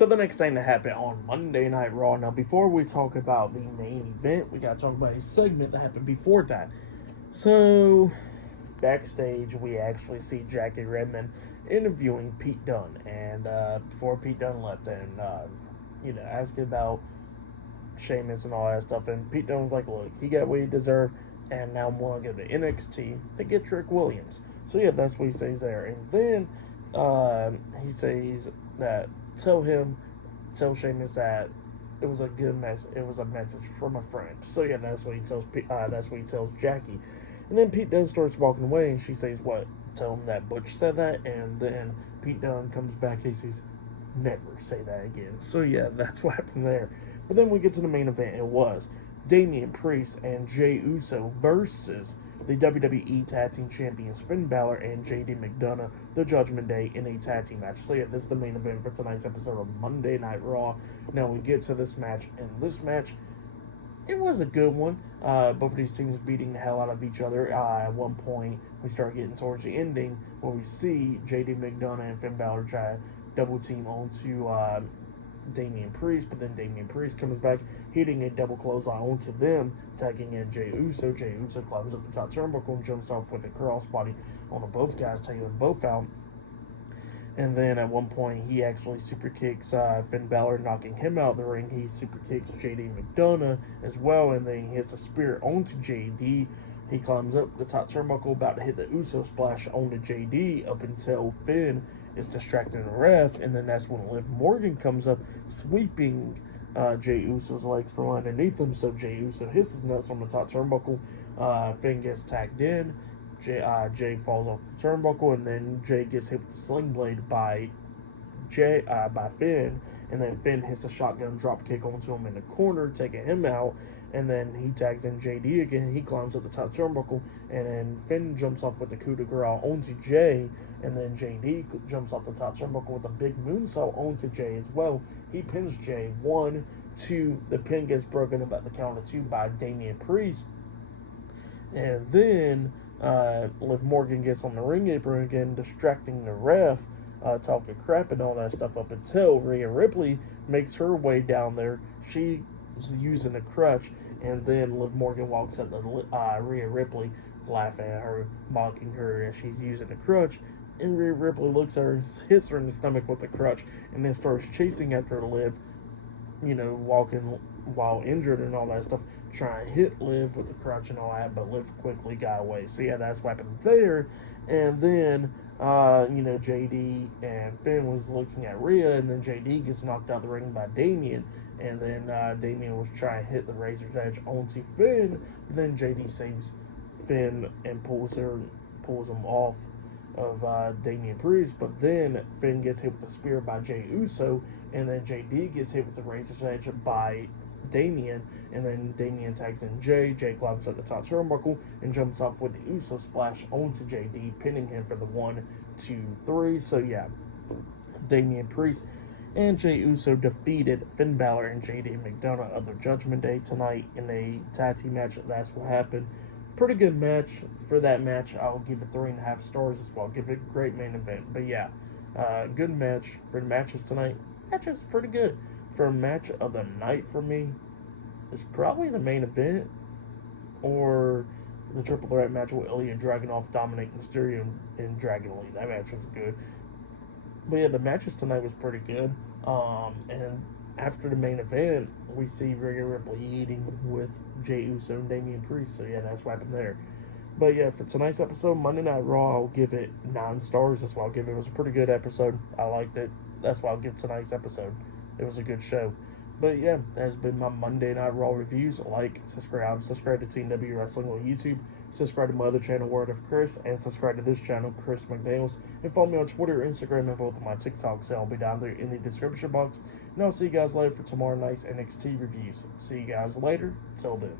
So the next thing that happened on Monday Night Raw. Now, before we talk about the main event, we got to talk about a segment that happened before that. So, backstage, we actually see Jackie Redmond interviewing Pete Dunne. And before Pete Dunne left, and, asking about Sheamus and all that stuff. And Pete Dunne was like, look, he got what he deserved, and now I'm going to go to NXT to get Trick Williams. So, yeah, that's what he says there. And then he says that tell Sheamus that it was a good it was a message from a friend. So yeah, that's what he tells Jackie. And then Pete Dunne starts walking away, and she says, what? Tell him that Butch said that. And then Pete Dunne comes back, and he says, never say that again. So yeah, that's what happened there. But then we get to the main event. It was Damian Priest and Jey Uso versus the WWE Tag Team Champions Finn Bálor and McDonagh, the Judgment Day, in a tag team match. So yeah, this is the main event for tonight's episode of Monday Night Raw. Now we get to this match, and this match, it was a good one. Both of these teams beating the hell out of each other. At one point, we start getting towards the ending where we see McDonagh and Finn Bálor try to double team onto Damian Priest, but then Damian Priest comes back, hitting a double clothesline onto them, tagging in Jey Uso. Jey Uso climbs up the top turnbuckle and jumps off with a crossbody on both guys, taking them both out. And then at one point, he actually super kicks Finn Bálor, knocking him out of the ring. He super kicks JD McDonagh as well, and then he hits a spear onto JD. He climbs up the top turnbuckle, about to hit the Uso splash onto JD, up until Finn is distracting the ref, and then that's when Liv Morgan comes up, sweeping Jey Uso's legs from underneath him. So Jey Uso hits his nuts on the top turnbuckle. Finn gets tagged in. Jey falls off the turnbuckle, and then Jey gets hit with the sling blade by Finn, and then Finn hits a shotgun drop kick onto him in the corner, taking him out. And then he tags in JD again. He climbs up the top turnbuckle, and then Finn jumps off with the coup de grace onto Jey, and then JD jumps off the top turnbuckle with a big moonsault onto Jey as well. He pins Jey. 1, 2. The pin gets broken up at the count of 2 by Damian Priest. And then Liv Morgan gets on the ring apron again, distracting the ref, talking crap and all that stuff, up until Rhea Ripley makes her way down there. She is using a crutch, and then Liv Morgan walks at the Rhea Ripley, laughing at her, mocking her as she's using a crutch. And Rhea Ripley looks at her, hits her in the stomach with the crutch, and then starts chasing after Liv, walking while injured and all that stuff, trying to hit Liv with the crutch and all that, but Liv quickly got away. So yeah, that's what happened there. And then, JD and Finn was looking at Rhea, and then JD gets knocked out of the ring by Damian, and then Damian was trying to hit the Razor's Edge onto Finn, but then JD saves Finn and pulls him off of Damian Priest, but then Finn gets hit with the spear by Jey Uso, and then JD gets hit with the Razor's Edge by Damian, and then Damian tags in Jey. Jey climbs up the top turnbuckle and jumps off with the Uso splash onto JD, pinning him for the 1, 2, 3. So yeah, Damian Priest and Jey Uso defeated Finn Bálor and JD McDonagh of the Judgment Day tonight in a tag team match. That's what happened. Pretty good match. For that match, I'll give it 3.5 stars as well. Give it a great main event. But yeah, good match. For the matches tonight, matches pretty good. For a match of the night for me, it's probably the main event or the triple threat match with Ilya Dragunov, Dominic Mysterio, and Dragon Lee. That match was good. But yeah, the matches tonight was pretty good. And after the main event, we see Rhea Ripley eating with Jey Uso and Damian Priest. So yeah, that's what happened there. But yeah, for tonight's episode, Monday Night Raw, I'll give it 9 stars. That's why I'll give it. It was a pretty good episode. I liked it. That's why I'll give tonight's episode. It was a good show. But yeah, that has been my Monday Night Raw reviews. Like, subscribe to Team W Wrestling on YouTube. Subscribe to my other channel, Word of Chris, and subscribe to this channel, Chris McDaniels. And follow me on Twitter, Instagram, and both of my TikToks. So I'll be down there in the description box. And I'll see you guys later for tomorrow night's NXT reviews. See you guys later. Till then.